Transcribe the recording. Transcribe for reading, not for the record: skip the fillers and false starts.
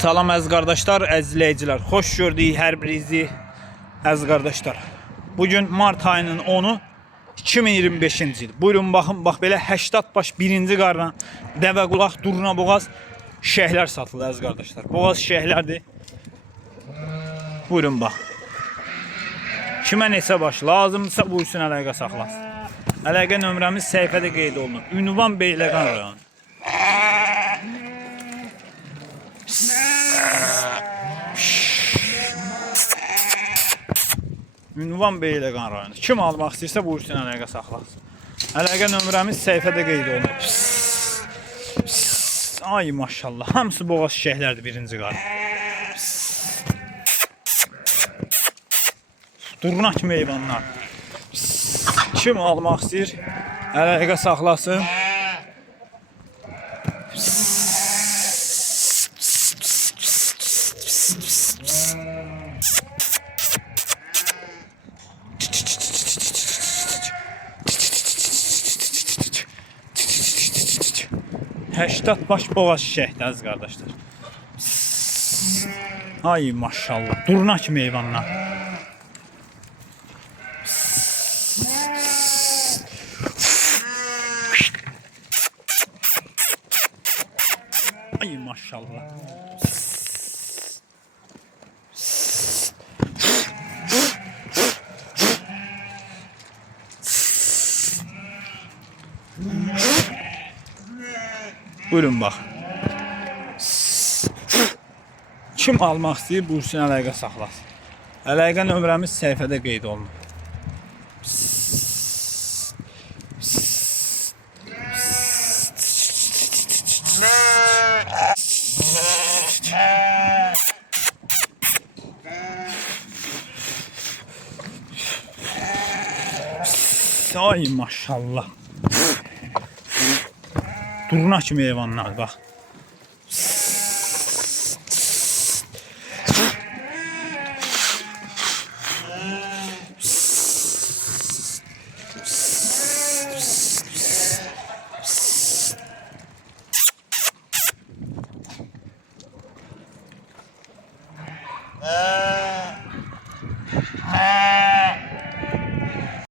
Salam əziz qardaşlar, əzizləyicilər. Xoş gördük hər birinizi əziz qardaşlar. Bugün mart ayının 10-u 2025-ci il. Buyurun baxın, bax belə 80 baş birinci qarla dəvə qulaq, durna boğaz şəhlər satılır əziz qardaşlar. Boğaz şəhlərdir. Buyurun bax. Kimə neçə baş lazımdırsa buyursun, əlaqə saxlasın. Əlaqə nömrəmiz səhifədə qeyd olunur. Ünvan Beyləqan rayonu. Ünvan Beyləqan rayonu. Kim almaq istəyirsə buyursun, əlaqə saxlasın. Əlaqə nömrəmiz səhifədə qeyd olunur. Ay maşallah. Hamısı boğaz şəhərlərdir birinci qarı. Durna kimi heyvanlar. Kim almaq istəyir, əlaqə saxlasın. Həştat baş boğaz şəhərdir əziz qardaşlar. Ay maşallah. Durna kimi heyvanlar. Ay maşallah. Buyurun bax. Kim almaq istəyir buyursun, əlaqə saxlasın. Əlaqə nömrəmiz səhifədə qeyd olunur. Ay maşallah. Durna kimi heyvanlar bax.